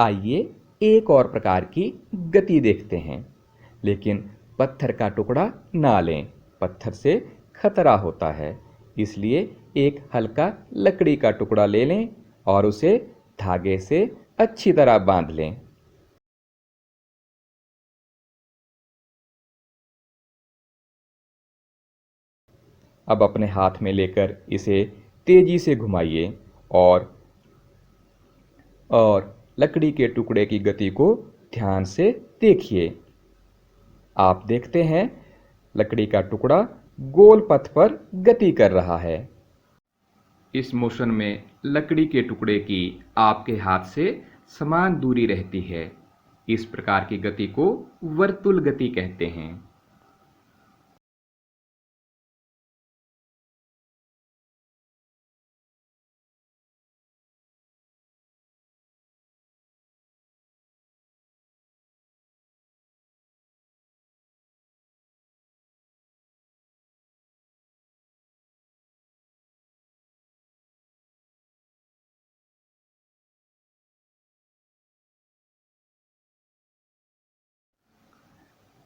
आइए एक और प्रकार की गति देखते हैं, लेकिन पत्थर का टुकड़ा ना लें, पत्थर से खतरा होता है। इसलिए एक हल्का लकड़ी का टुकड़ा ले लें और उसे धागे से अच्छी तरह बांध लें। अब अपने हाथ में लेकर इसे तेजी से घुमाइए और लकड़ी के टुकड़े की गति को ध्यान से देखिए। आप देखते हैं लकड़ी का टुकड़ा गोल पथ पर गति कर रहा है। इस मोशन में लकड़ी के टुकड़े की आपके हाथ से समान दूरी रहती है। इस प्रकार की गति को वर्तुल गति कहते हैं।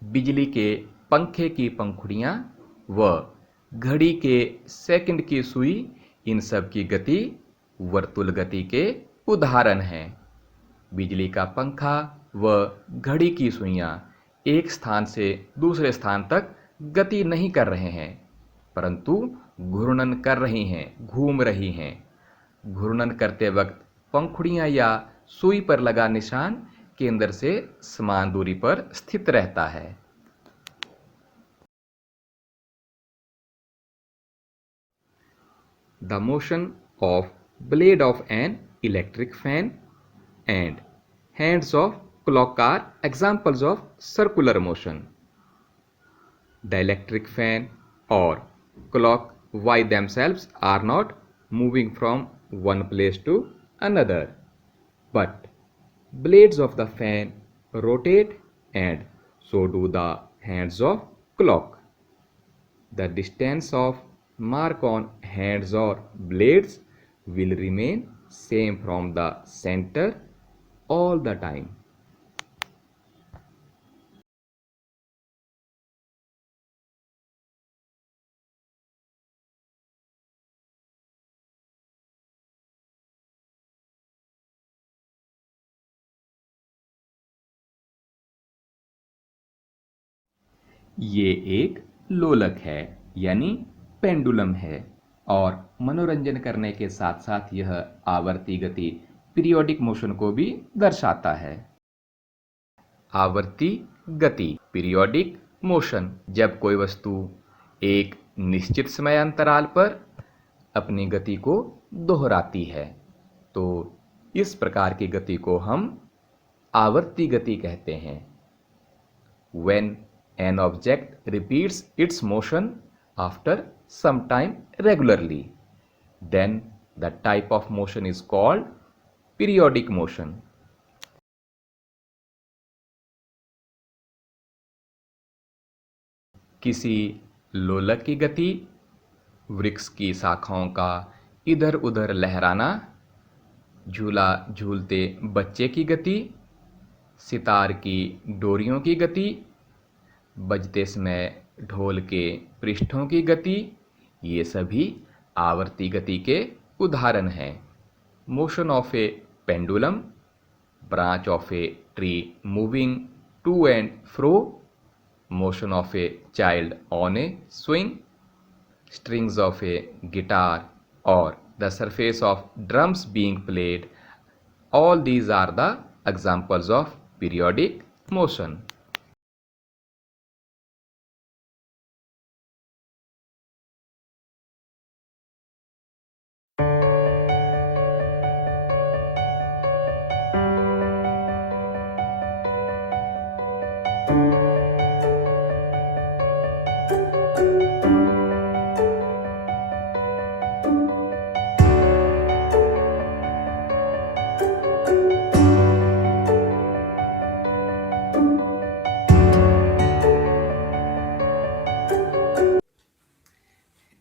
बिजली के पंखे की पंखुड़ियाँ व घड़ी के सेकंड की सुई, इन सब की गति वर्तुल गति के उदाहरण हैं। बिजली का पंखा व घड़ी की सुइयाँ एक स्थान से दूसरे स्थान तक गति नहीं कर रहे हैं, परंतु घूर्णन कर रही हैं, घूम रही हैं। घूर्णन करते वक्त पंखुड़ियाँ या सुई पर लगा निशान केंद्र से समान दूरी पर स्थित रहता है। The motion of blade of an electric fan and hands of clock are examples of circular motion. The electric fan or clock by themselves are not moving from one place to another, but blades of the fan rotate and so do the hands of clock. The distance of mark on hands or blades will remain same from the center all the time. ये एक लोलक है, यानी pendulum है, और मनोरंजन करने के साथ साथ यह आवर्ती गति पीरियोडिक मोशन को भी दर्शाता है। आवर्ती गति पीरियोडिक मोशन, जब कोई वस्तु एक निश्चित समय अंतराल पर अपनी गति को दोहराती है, तो इस प्रकार की गति को हम आवर्ती गति कहते हैं। When an object repeats its motion after some time regularly, then the type of motion is called periodic motion. किसी लोलक की गति, वृक्ष की शाखाओं का इधर उधर लहराना, झूला झूलते बच्चे की गति, सितार की डोरियों की गति, बजते समय ढोल के पृष्ठों की गति, ये सभी आवर्ती गति के उदाहरण हैं। Motion of A pendulum, branch of a tree moving to and fro, motion of a child on a swing, strings of a guitar or the surface of drums being played, all these are the examples of periodic motion.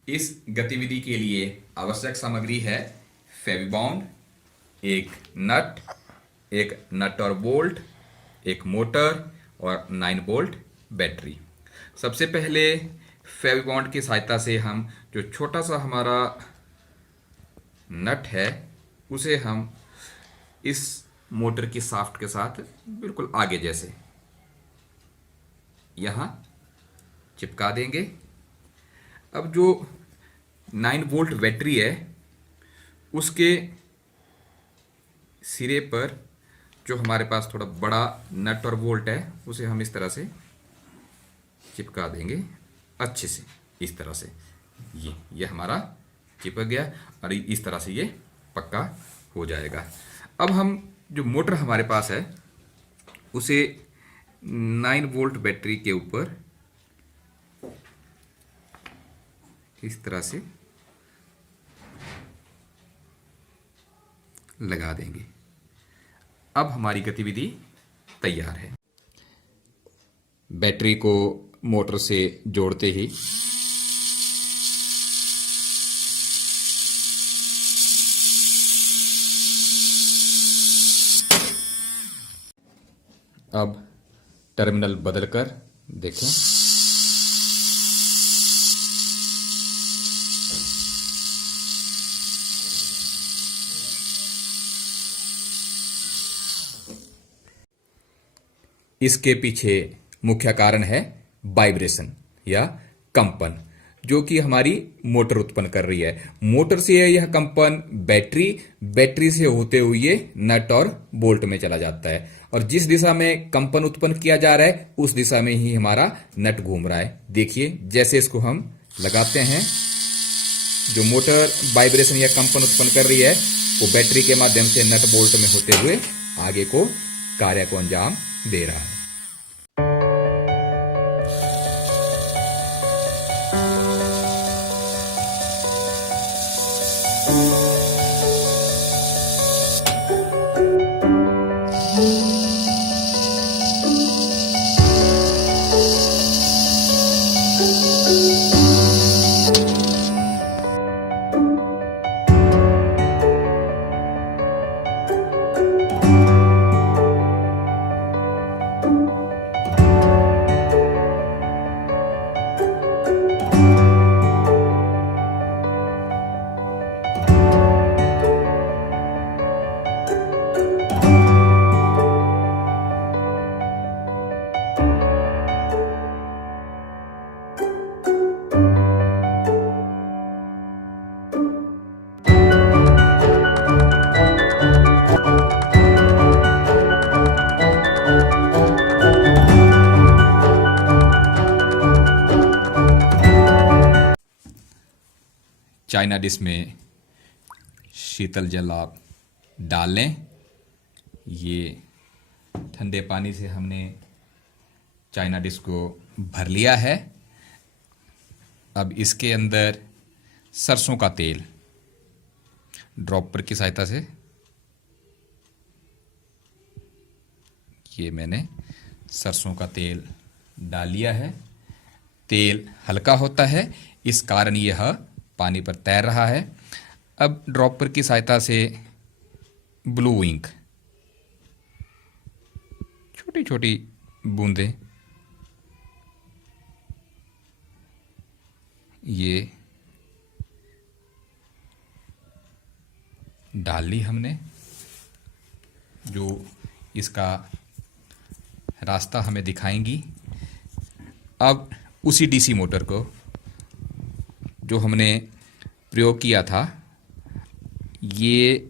इस गतिविधि के लिए आवश्यक सामग्री है फेविबॉन्ड, एक नट, एक नट और बोल्ट, एक मोटर और 9 वोल्ट बैटरी। सबसे पहले फेविबॉन्ड की सहायता से हम जो छोटा सा हमारा नट है उसे हम इस मोटर की शाफ्ट के साथ बिल्कुल आगे जैसे यहाँ चिपका देंगे। अब जो 9 वोल्ट बैटरी है उसके सिरे पर जो हमारे पास थोड़ा बड़ा नट और बोल्ट है उसे हम इस तरह से चिपका देंगे अच्छे से, इस तरह से। ये हमारा चिपक गया और इस तरह से ये पक्का हो जाएगा। अब हम जो मोटर हमारे पास है उसे 9 वोल्ट बैटरी के ऊपर इस तरह से लगा देंगे। अब हमारी गतिविधि तैयार है। बैटरी को मोटर से जोड़ते ही अब टर्मिनल बदलकर देखें। इसके पीछे मुख्य कारण है वाइब्रेशन या कंपन, जो कि हमारी मोटर उत्पन्न कर रही है। मोटर से यह कंपन बैटरी से होते हुए नट और बोल्ट में चला जाता है और जिस दिशा में कंपन उत्पन्न किया जा रहा है उस दिशा में ही हमारा नट घूम रहा है। देखिए जैसे इसको हम लगाते हैं, जो मोटर वाइब्रेशन या कंपन उत्पन्न कर रही है वो बैटरी के माध्यम से नट बोल्ट में होते हुए आगे को कार्य को अंजाम दे रहा है। चाइना डिश में शीतल जल आप डाल लें। ये ठंडे पानी से हमने चाइना डिश को भर लिया है। अब इसके अंदर सरसों का तेल ड्रॉपर की सहायता से ये मैंने सरसों का तेल डाल लिया है। तेल हल्का होता है, इस कारण यह पानी पर तैर रहा है। अब ड्रॉपर की सहायता से ब्लू इंक, छोटी छोटी बूंदें ये डाल ली हमने, जो इसका रास्ता हमें दिखाएंगी। अब उसी डीसी मोटर को जो हमने प्रयोग किया था ये